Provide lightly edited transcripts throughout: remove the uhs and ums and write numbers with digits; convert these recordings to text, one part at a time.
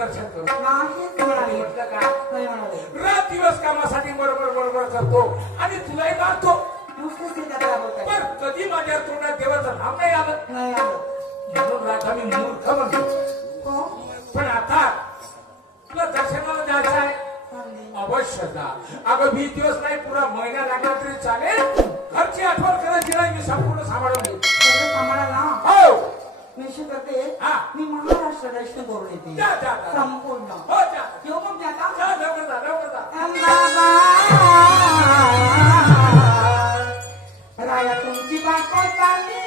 दर्शन करू नाही म्हणाले. म्हटलं का नाही म्हणाले. रात दिवस कामासाठी बरोबर बरोबर करतो आणि तुलाही मारतो नुसतेच ते त्याला बोलताय. पण कधी माझ्या तोंडात देवाचं नाव नाही आलं नाही आलं. म्हणून राजा मी मूर्ख म्हणतो. हो पण आता तुला दर्शनाला जायचं आहे चालले. अवश्य जा. अगं 20 दिवस नाही पुरा महिना लागला तरी चालेल. घरची आठवण करायची नाही मी संपूर्ण सांभाळून घेईन. सगळं सांभाळा ना. हो निश्चित करते. हा. मी महाराष्ट्र दर्शन करून येते. जा जा जा. संपूर्ण. हो जा येऊ मग आता. जा लवकर जा लवकर जा. बाबा राया तुमची बायको चालली.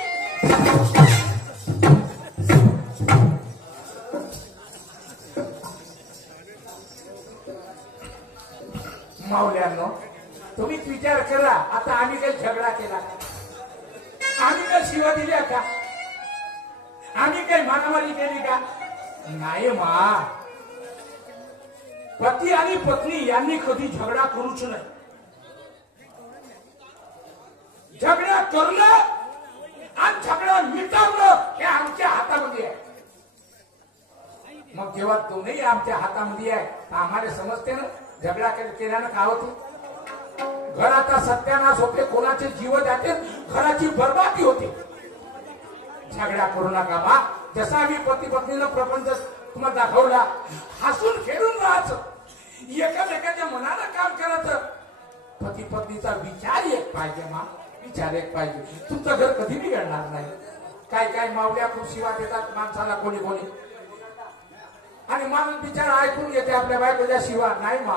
मावल्यांनो तुम्हीच विचार करा. आता आम्ही काही झगडा केला का? आम्ही काही शिवा दिल्या का? आम्ही काही मारामारी केली का? नाही मा. पती आणि पत्नी यांनी कधी झगडा करूच नाही. झगडा करणं आणि झगडा मिटवणं हे आमच्या हातामध्ये आहे. मग जेव्हा दोन्ही आमच्या हातामध्ये आहे तर आम्हाला समजते ना झगडा केल्यानं काय होते. घराचा सत्यानाश होते, कोणाचे जीव जाते, घराची बर्बादी होते. झगडा करू नका बा. जसा आम्ही पती पत्नीनं प्रपंच तुम्हाला दाखवला, हसून खेळून राहायचं, एकामेकाच्या मनानं काम करायचं. पती पत्नीचा विचार एक पाहिजे मा. विचार एक पाहिजे. तुमचं घर कधी बिघडणार नाही. काय काय मावल्या खूप शिवा देतात माणसाला कोणी कोणी आणि माणूस बिचार ऐकून घेते आपल्या बायकोच्या शिवा. नाही मा.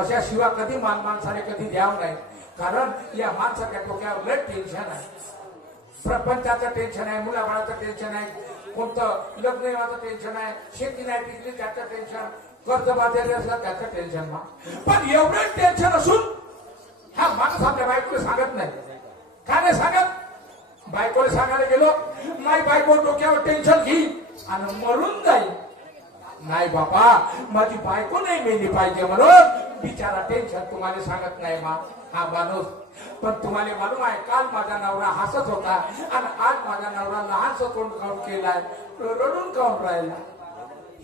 अशा शिवा कधी माणसाने कधी द्यावं नाही. कारण या माणसाच्या डोक्यावर लय टेन्शन आहे. प्रपंचाचं टेन्शन आहे, मुलाबाळाचं टेन्शन आहे, कोणतं लग्न येण्याचं टेन्शन आहे, शेती नाही पिकली त्याचं टेन्शन, कर्ज बाजारी असलं त्याचं टेन्शन मा. पण एवढं टेन्शन असून हा माणूस आपल्या बायकोला सांगत नाही. का नाही सांगत? बायकोला सांगायला गेलो नाही बायको डोक्यावर टेन्शन घेईल आणि मरून जाईल. नाही बाबा माझी बायको नाही मेली पाहिजे म्हणून बिचारा टेन्शन तुम्हाला सांगत नाही मा. हा माणूस. पण तुम्हाला मालूम आहे काल माझा नवरा हसत होता आणि आज माझा नवरा लहानसं तोंड काऊन केलाय, रडून काऊन राहिला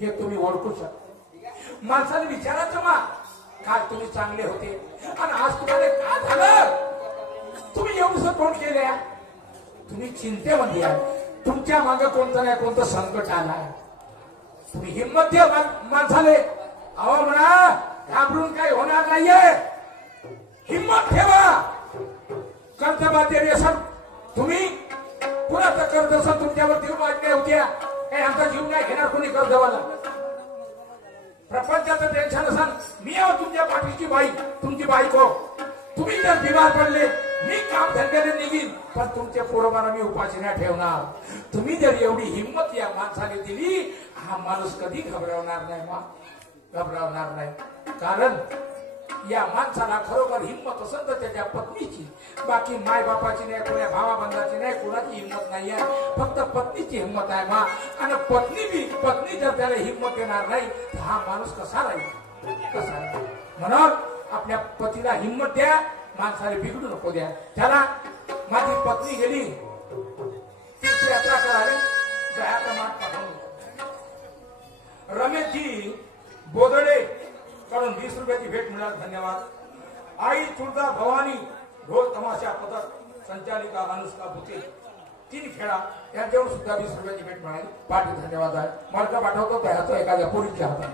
हे तुम्ही ओळखू शकता. माणसाने विचारायचं मा. काल तुम्ही चांगले होते आणि आज तुम्हाला काय झालं? तुम्ही एवढं तोंड केले. तुम्ही चिंतेमध्ये आहे. तुमच्या मागे कोणतं नाही कोणतं संकट आलंय. तुम्ही हिंमत द्या माणसाले. अहो म्हणा घाबरून काही होणार नाहीये. हिंमत ठेवा. कर्जबाजारी असाल तुम्ही, कुणाचं कर्ज असेल तुमच्यावर देऊ मागण्या होत्या काही आमचा जीव नाही घेणार कोणी कर्जवाला. प्रपंचाचं टेन्शन असाल मी आहो तुमच्या पाठीची बाई, तुमची बायको. तुम्ही जर बिमार पडले मी काम धंद्याने निघीन पण तुमच्या पोरोबाला मी उपाशी नाही ठेवणार. तुम्ही जर एवढी हिंमत या माणसाने दिली हा माणूस कधी घबरावणार नाही मा. घबरावणार नाही. कारण या माणसाला खरोखर हिंमत असेल तर त्याच्या पत्नीची, बाकी माय बापाची नाही, कोणा भावाबंधाची नाही, कोणाची हिंमत नाही आहे. फक्त पत्नीची हिंमत आहे मा. आणि पत्नी जर त्याला हिंमत देणार नाही तर हा माणूस कसा राहील, कसा राहील. म्हणून आपल्या पतीला हिंमत द्या. माणसाला बिघडू नको द्या. त्याला माझी पत्नी गेली तीर्थयात्रा करायला दह्याचा माठ पाठवून. रमेशजी बोदडे कडून 20 रुपयाची भेट मिळाली. धन्यवाद. आई तुळजा भवानी ढोल तमाशा पथक संचालिका अनुष्का भुते 3 खेळा यांच्यावर सुद्धा 20 रुपयाची भेट मिळाली. पाठी धन्यवाद आहे. मडका पाठवतो त्याचा एखाद्या पोरीच्या हातात.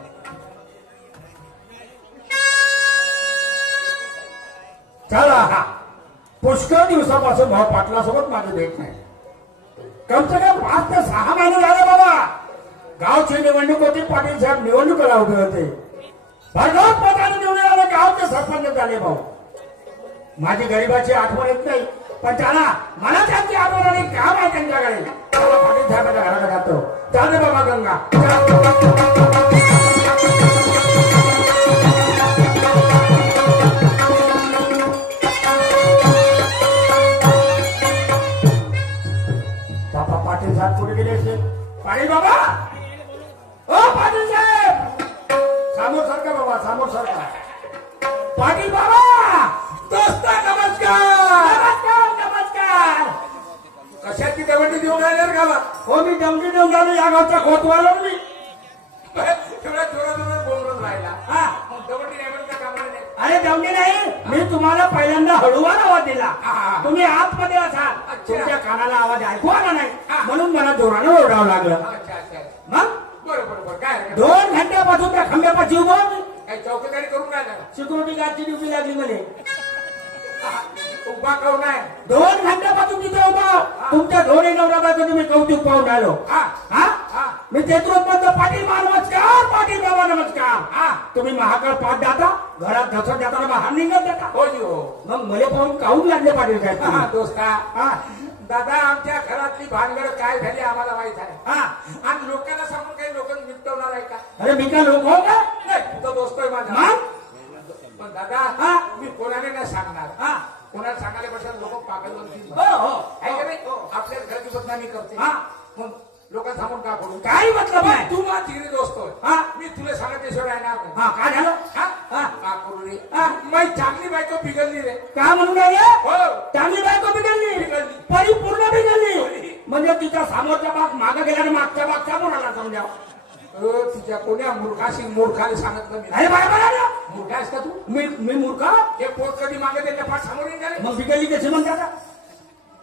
चला हा पुष्कळ दिवसापासून भाऊ पाटलासोबत माझी भेट नाही. कमसे कम 5 ते 6 महिने झाले बाबा. गावची निवडणूक होती. पाटील साहेब निवडणुकीला उभे होते. भरघोस मताने निवडून आले. गावचे सरपंच झाले भाऊ. माझी गरीबाची आठवण येत नाही पण त्याला मला त्यांची आठवण आणि काम आहे त्यांच्याकडे. त्याला पाटील साहेबांच्या घराला जातो. जाणे बाबा गंगा. पाटील साहेब कुठे गेले असेल? पाटील बाबा, ओ पाटील साहेब, समोर सरका बाबा, समोर सरका. पाटील बाबा, दोस्त नमस्कार. नमस्कार नमस्कार. कशाची दवंडी देऊन राहिले गावात? हो मी दमडी देऊन आलो. या गावचा खोतवालो मी. दमली नाही. मी तुम्हाला पहिल्यांदा हळूवार आवाज दिला. हा. तुम्ही आतमध्ये असाल, अच्छा. तुमच्या कानाला आवाज ऐकू आला नाही, हा. म्हणून मला जोरानं ओरडावं लागलं. अच्छा अच्छा मग बरोबर काय हरकत नाही. 2 घंट्यापासून त्या खंब्यापाशी उभं होतो. काही चौकीदारी करून राहिला सिक्युरिटी गार्डची ड्युटी लागली मला. उभा करून आहे 2 घंट्यापासून तिथे उभा. तुमच्या धोरे नवराबाचं तुम्ही कौतुक पाहून राहिलो. हा हा हा मी तेथून म्हणतो, पाटील मा नमस्कार, पाटील बाबा नमस्कार. हा तुम्ही महाकाळ पाठ जाता, घरात घसत जाताना बाहेर निघत जाता. हो जी हो मग मला पाहून काहून लागले पाटील हा साहेब? दोस्ता हा दादा आमच्या घरातली भानगड काय झाली आम्हाला माहित आहे हा. आणि लोकांना सांगून काही लोक मिटवणार आहे का अरे मी काय लोक हो का? नाही तू तर दोस्त आहे माझा मग पण दादा हा. मी कोणाला नाही सांगणार हा. कोणाला सांगायला बसल्या लोक पागल बनतील हो हो आहे का नाही आपल्या घराची बदनामी करते हा. मग लोकांसमोर का करू काही मतलब नाही. तू माझा तिकडे दोस्त होय हा. मी तुला सांगितल्याशिवाय राहणार नाही हा काय झालं? हा? हा. का करू रे हा. माझी चांगली बायको बिघडली रे का म्हणून राहिले? हो चांगली बायको बिघडली, बिघडली. परिपूर्ण बिघडली. बिघडली. म्हणजे तिचा समोरचा भाग मागे गेला आणि मागचा भाग समोर आला समजा. तिच्या कोण्या मूर्खाने सांगितलं मी अरे बरोबर आहे ना? मूर्ख आहेस का तू मी मूर्ख? हे पोट कधी मागे त्याच्या पाठ समोर येऊन गेले मग बिघडली कशी म्हणतात?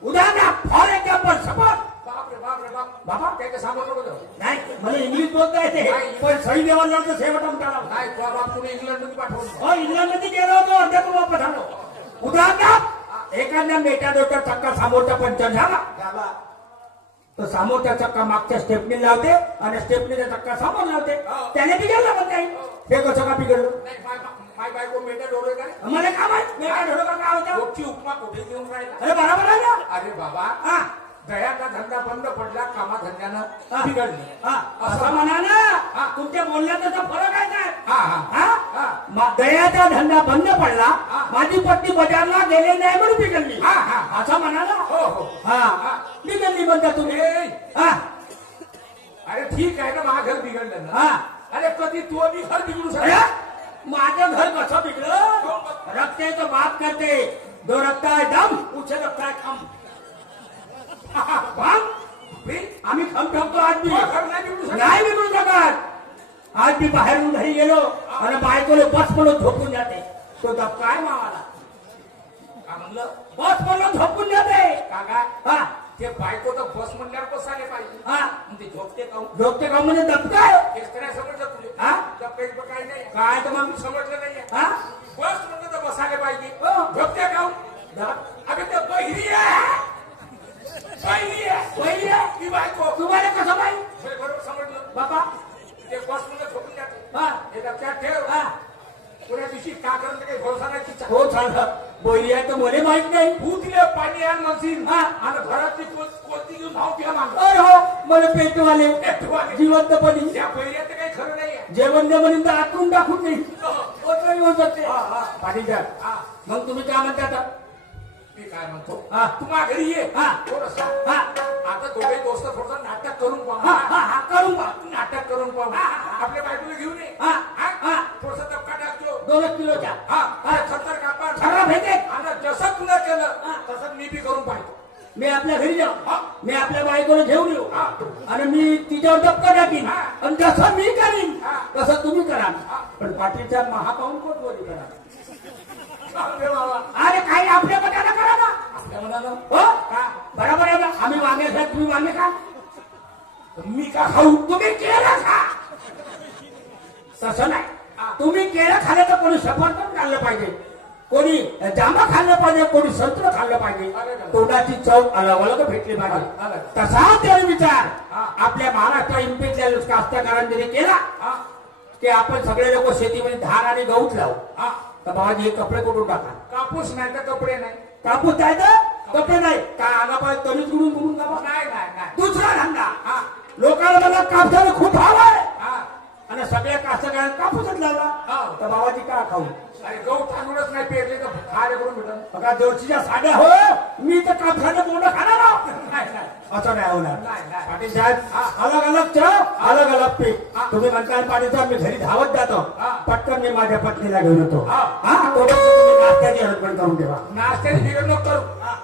उदाहरण फॉर एक्झाम्पल सपोज बाप रे बाप रे बाप बाबा त्याच्या समोर नको जाऊ. नाही मला इंग्लिश बोलता येते, नाही. पण सही देवाला तर शेवट टाळा. नाही तुझा बाप तुला इंग्लंड पाठवून हो इंग्लंडमध्ये गेलो होतो, अर्ध्यातून वापस आलो. उदाहरणार्थ एखाद्या मेटाडोरचा चक्का समोरचा पंक्चर झाला, तो समोरचा चक्का मागच्या स्टेपनी लावते आणि स्टेपनीचा चक्का समोर लावते. त्याने बिघडलं पण काही. हे कसं का बिघडलं? नाही माय बायको मेटा डोळे काय मला काय माहित मेटाडोर का काय होतं? रोजची उपमा कुठे घेऊन राहिला अरे बरोबर आहे ना? अरे बाबा हा दयाचा धंदा बंद पडला कामाधंद्यानं हा. बिघडली हा असं असं म्हणा ना. हा. तुमच्या बोलण्यात त्याचा फरक आहे काय? हा हा हा? हा. दयाचा धंदा बंद पडला, हा. माझी पत्नी बजारला गेले नाही म्हणून बिघडली. हा, हा. असं म्हणा ना. हो हो हा हा. बिघडली म्हणता तुम्ही. ए, हा अरे ठीक आहे ना माझं घर बिघडलं ना हा. अरे कधी तू मी घर बिघडू अरे, शकतो माझं घर कसं बिघडलं? रखते तो बात करते, दो रखता है दम, उसे रखता है खम. आम्ही खम ठेवतो आज बी. घर नाही बिघडू शकत नाही बिघडू शकत. आज मी बाहेरून घरी गेलो आणि बायकोले बस म्हणून झोपून जाते. तो दब काय मावाला का म्हणलं बस म्हणून झोपून जाते. काका हा ते बायको तर बस म्हणल्यावर बसायला पाहिजे हा मग ते झोपते काहून झोपते का म्हणजे दब काय? तेच तर नाही समजलं तुझे हा? जब काही काय नाही काय तर मग समजलं नाहीये हा बस म्हणलं तर बसायला पाहिजे हो. झोपते काहून दब अगं ते बहिरी आहे बहिरी आहे पहिली आहे. ती बायको तुम्हाला कसं माहित? हे बरोबर समजलं बाबा ते बस म्हणलं झोपून जाते हा हे लक्षात ठेव हा पुऱ्या दिवशी का करत काही भरोसा नाही तिचा हो झालं बोली आहे तर मला माहित नाही. भूतले पाणी आण म्हणशील हा. आणि घरातली कोणती घेऊन भाव घ्या मागं अरे हो मला पेटवाले पेटवाले. जिवंतपणी त्या पहिल्याचं काही खरं नाहीये जेवण दे म्हणून तर आतून टाकून नाही होत होऊ शकते. हा, हा. पाटील हा. साहेब मग तुम्ही काय म्हणता आता? मी काय म्हणतो हा. तू माझ्या घरी ये हा. थोडस हा आता दोघे दोस्त थोडं नाटक करून हा पाहू हा हा करून पहा. नाटक करून पाहू आपल्या बायकोला घेऊन ये हा हा थोडस धक्का टाकतो 2 किलोच्या हा सत्तर कापा खराब आहे ते. आणि जसं तुला केलं हा. तसं मी बी करून पाहिजे मी आपल्या घरी जाऊ, हा. मी आपल्या बायकोला घेऊन येऊ हा. आणि मी तिच्यावर धक्का टाकीन हा. आणि जसं मी करीन हा. तसं तुम्ही करा. हा. पण पाटीलच्या महापाहून कोण बोली करा. अरे बाबा अरे काही आपल्या मनाला करा ना. आपल्या मनानं हो का बरोबर आहे ना. आम्ही वांगे साहेब तुम्ही वांगे खा. मी का खाऊ तुम्ही केळं खा. तसं नाही. तुम्ही केळं खाल्लं तर कोणी सफरचंद खाल्लं पाहिजे, कोणी जांबा खाल्लं पाहिजे, कोणी संत्र खाल्लं पाहिजे. तोंडाची चव अलग अलग भेटली पाहिजे. तसा तरी विचार आपल्या महाराष्ट्र एमपीतल्या कास्तकारांनी जरी केला की आपण सगळे लोक शेतीमध्ये धान आणि गहूच लावू तर बाबाजी हे कपडे कुठून टाका. कापूस नाही तर कपडे नाही कापूस काय तर कपडे नाही काय आला पाहिजे तरी तुडून तुडून कापा. नाही नाही नाही दुसरा धंदा हा लोकांना मला कापसाला खूप भाव आहे हा आणि सगळ्या कास्तकारांना कापूसच लावला हा. तर बाबाजी का खाऊ. अरे गहू तांदूळच नाही पेरले तर खायला करून भेटल बघा जोडशीच्या साड्या हो मी तर कापसाने बोंड खाणार आहोत. नाही नाही असं नाही होणार. नाही, नाही. पाटील साहेब अलग अलग चव अलग अलग पीक. तुम्ही म्हणता पाटील साहेब मी घरी धावत जातो हा. पटकन मी माझ्या पत्नीला घेऊन येतो. हा. हा तोपर्यंत तुम्ही नाश्त्याची हडपण करून ठेवा. नाश्त्याची बिघड नको करू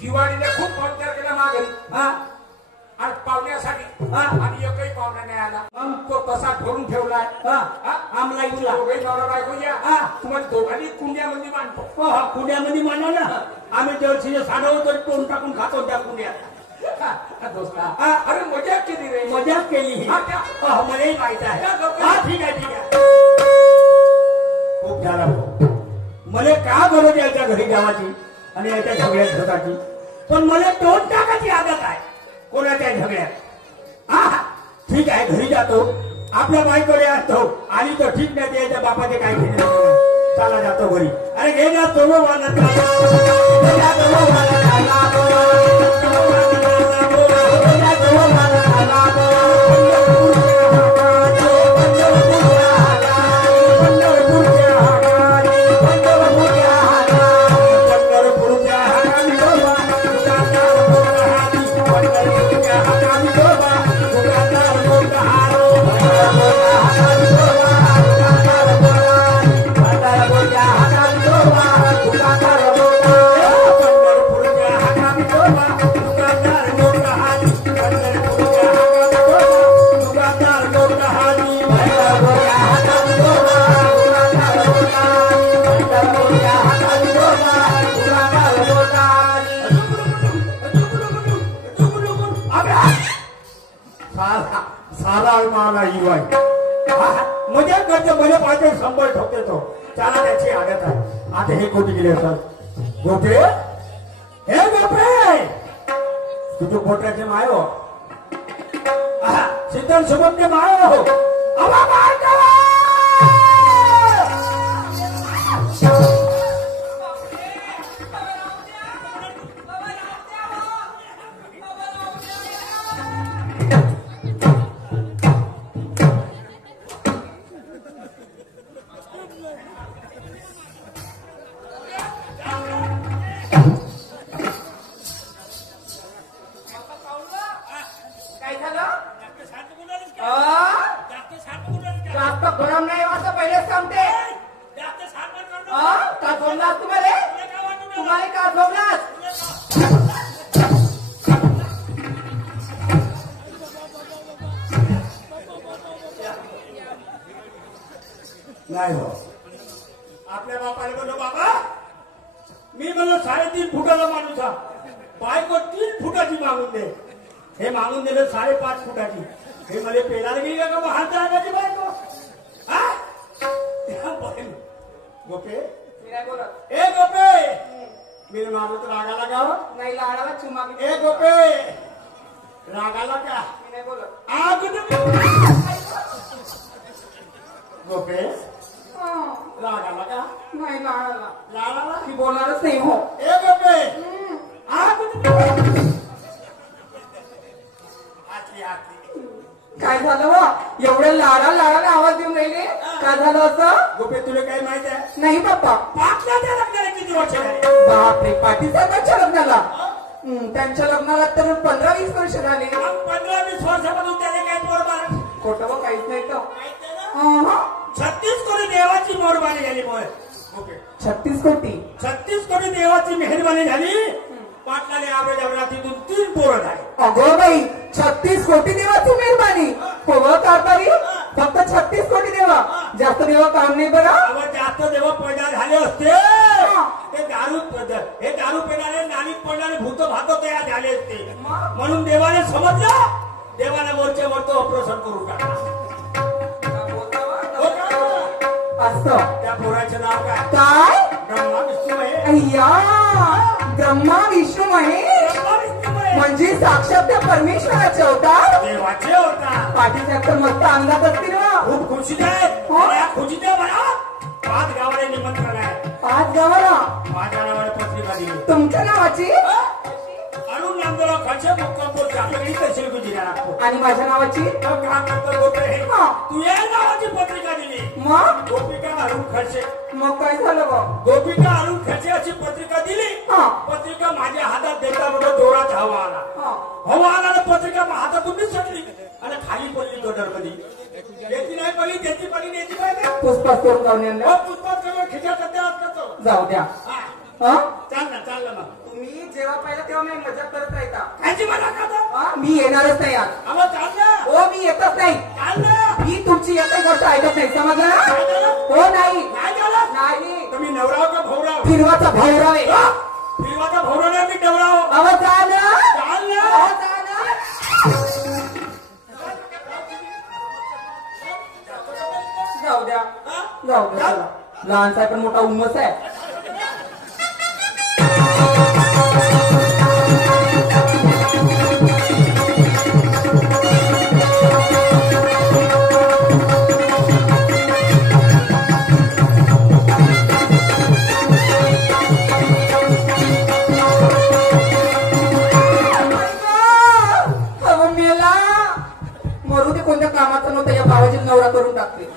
दिवाळीला खूप पंक्चर केला माघारी हा आज पाहुण्यासाठी हा. आणि एकही पाहुणा नाही आला मग? तो तसा ठरून ठेवलाय हा. हा? आमला इथला दोघही नवरा बायको या हा. तुम्हाला दोघांनी कुंड्यामध्ये मांडतो हो हा कुंड्यामध्ये मांडा ना आम्ही जर्सीने साडवतो तर तोंड टाकून खातो त्या कुंड्यात दोस्ता हा. अरे मजा केली रे मजाक केली हा, त्या- हो, मलाही माहित आहे त्या लोकांनी- हा ठीक आहे ठीक आहे खूप झाला भाऊ. मला का गरज यायच्या घरी जावाची आणि याच्या झगड्यात झगाची पण मला तोंड टाकायची आदत आहे कोणाच्या झगड्यात हा ठीक आहे घरी जातो आपल्या बाईकडे असतो आणि तो ठीक नाही ते याच्या बापाचे काय घेणे चला जातो घरी अरे घे ना तो सारा मला इवाय मजा करते मध्ये पाहिजे संबळ ठोकते तो त्याला त्याची आदत आहे आता हे कोटी गेले असतात गोपे हे गोपे तुझ्या पोटाचे मायो शीतल सोबत मायो आवा मार काय झालं जास्त गरम नाही वाटत पहिलेच सांगते का झोमलास तुम्हाला का झोमलास नाही हो आपल्या बापाला बोललो बाबा मी म्हणलो 3.5 फुटाचा माणूस हा बायको 3 फुटाची मागून दे हे मागून दिलं 5.5 फुटाची हे मला पेलाला गेली का हात जाण्याची बायको हा गोपे मी नाही बोलत ए गोपे मी मारलो तर रागाला का हो? नाही लाडाला चुमा ए गोपे रागाला का मी नाही बोलत आग गोपे रागाला का नाही लाडाला लाडाला मी बोलणारच नाही हो ए गोपे आग आतली आतली काय झालं हो एवढ्या लाडाला आवाज देऊन राहिले काय झालं असं गोपे तुला काही माहित आहे नाही बाप्पा पाचला त्या लग्नाला किती वर्ष झाले बापरे पाटील साहेबांच्या लग्नाला त्यांच्या लग्नाला तर 15-20 वर्ष झाले मग 15-20 वर्षापासून त्याने काय पोर मार खोटं व काहीच नाही तर 36 कोटी देवाची मेहरबानी झाली बोल गोपे 36 कोटी 36 कोटी देवाची मेहरबानी झाली पाटलाने आवड जगरातीतून 3 पोरं झाले अगो बाई 36 कोटी देवाची मेहरबानी हो कारभारी फक्त 36 कोटी देवा जास्त देवा काम नाही बरं अहो जास्त देव पैदा झाले असते ते दारू पिणारे नालीत पडणारे भूत भात तयार झाले असते म्हणून देवाने समजलं देवाने वरचे वरचं ऑपरेशन करून टाकलं असं त्या पोराचे नाव काय काय ब्रह्मा विष्णू महेश अय्या ब्रह्मा विष्णू महेश ब्रह्मा विष्णू महेश म्हणजे साक्षात त्या परमेश्वराचे अवतार देवाचे होता पाटील साहेब तर मस्त अंगात असतील ना खूप खुशीत आहे हो? या खुशीत म्हणा 5 गावाला निमंत्रण आहे 5 गावाला माझ्या नावाने पत्रिका दिली तुमच्या नावाची अरुण नामदेवराव खडसे मुक्कामपूर चाकरी तहसील जिल्हा नागपूर आणि माझ्या नावाची मग काम करतो गोपे हे हा. तू या नावाची पत्रिका दिली मग गोपिका अरुण खडसे मग काय झालं बघ गोपिका अरुण खडसे अशी पत्रिका दिली हा. पत्रिका माझ्या हातात देता बरोबर जोरात हवा आला हा. हवा आला ना पत्रिका हातातून निसटली आणि खाली पडली गटरमध्ये त्याची नाही पडली त्याची पडली त्याची पाहिजे पुष्पास करून जाऊन येणार. पुष्पात खिचा सध्या जाऊ द्या हा हा? चाल ना मग तुम्ही जेव्हा पाहिलं तेव्हा मी मजाक करत राहता. कायची मला का मी येणारच नाही आज. आम्हाला चाल ना हो मी येतच नाही. चाल ना मी तुमची एकही गोष्ट ऐकत नाही समजलं. हो नाही काय झालं नाही. तुम्ही नवराव का भौराव फिरवाचा भाऊराव आहे. फिरवाचा भौराव नाही मी नवराव अहो चाल चाल ना अहो चाल. जाऊ द्या जाऊ द्या चला. लहानसा आहे पण मोठा उमस आहे. अहो मेला मरू दे. कोणत्या कामाचं नव्हतं या भावाची नवरा करून टाकते.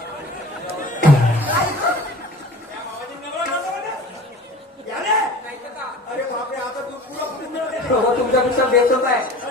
अरे बापरे आता तू पुरा पूर्ण हो तुमच्यापेक्षा बेसच आहे.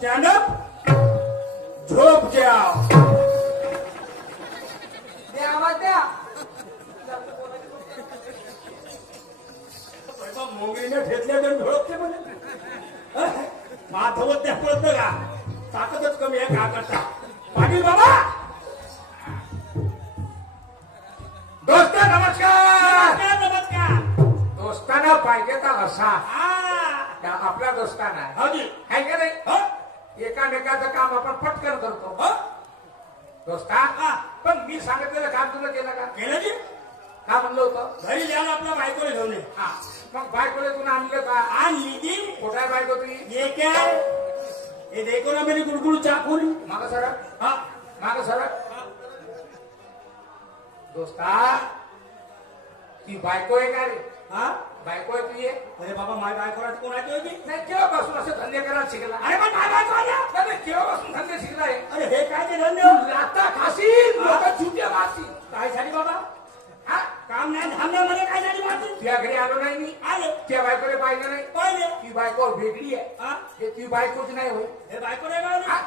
Stand up, झोप जाओ. द्या आवाज द्या. मोंगरीने ठेचल्या तर झोपते म्हणे माधवत त्या पळत का ताकदच कमी आहे का करता पाटील बाबा. दोस्त नमस्कार. नमस्कार. दोस्ताना पाहिजेचा असा हा त्या आपल्या दोस्ताना हौदी आहे का नाही. हो एकामेकाचं काम आपण पटकन करतो. हो दोस्ता पण मी सांगितलेलं काम तुला केलं का. केलं की का म्हणलं होतं घरी द्यायला आपल्या बायकोला घेऊन ये. हा मग बायकोले तुला आणलं का. आणली ती कुठे आहे बायको तुझी. ये क्या ये देखो ना मेरी गुड़गुड़ चाकून. माग सरक हा माग सरक. दोस्ता ती बायको आहे का रे. हा बायको आहे तुझी. अरे बाबा माझ्या बायकोला कोणाची होती. नाही केव्हापासून असं धंदे करायला शिकला. अरे पण माझ्या बायको आल्या. नाही केव्हापासून धंदे शिकलाय. अरे हे काय ते धंदे आता खाशील लोक चुट्या मारतील. काय झाली बाबा. हा काम नाही धंद्यामध्ये काय झाली माझी. तुझ्या घरी आलो नाही मी. आले त्या बायकोले पाहिलं नाही. पहिले ती बायको वेगळी आहे. हा हे ती बायकोच नाही होय. हे बायको नाही गावली. हा?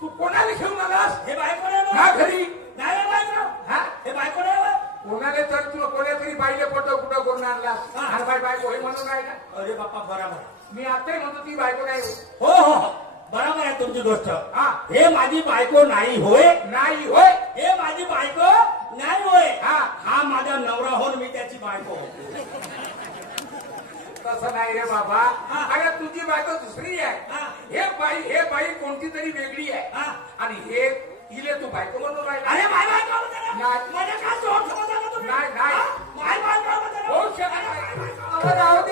तू कोणाला घेऊन आलास. हे बायको नाही हा गावली. घरी नाही हे बायको. हा हे बायको नाही गावली. कोणाला तर तुला कोणा तरी बाईले पटव कुठं करून आणलास. हा. आणि बाई बायको हे म्हणून राहिला. अरे बाप्पा बरोबर. मी आताही म्हणतो ती बायको नाही होय. हो हो बरोबर आहे तुमची गोष्ट. हा हे माझी बायको नाही होय. नाही होय. हे माझी बायको नाही होय. हा हा माझा नवरा होऊन मी त्याची बायको. तसं नाही रे बाबा. हा. अरे तुझी बायको दुसरी आहे. हा. हे बाई कोणती तरी वेगळी आहे. हा. आणि हे इले तू बायको म्हणून राहिला. अरे माझी बायको होतं ना. नाही. माझ्या काय जोड समजता का तुम्ही. नाही, नाही. हा? माझी बायको होतं ना. होऊ शकत नाही. अहो राव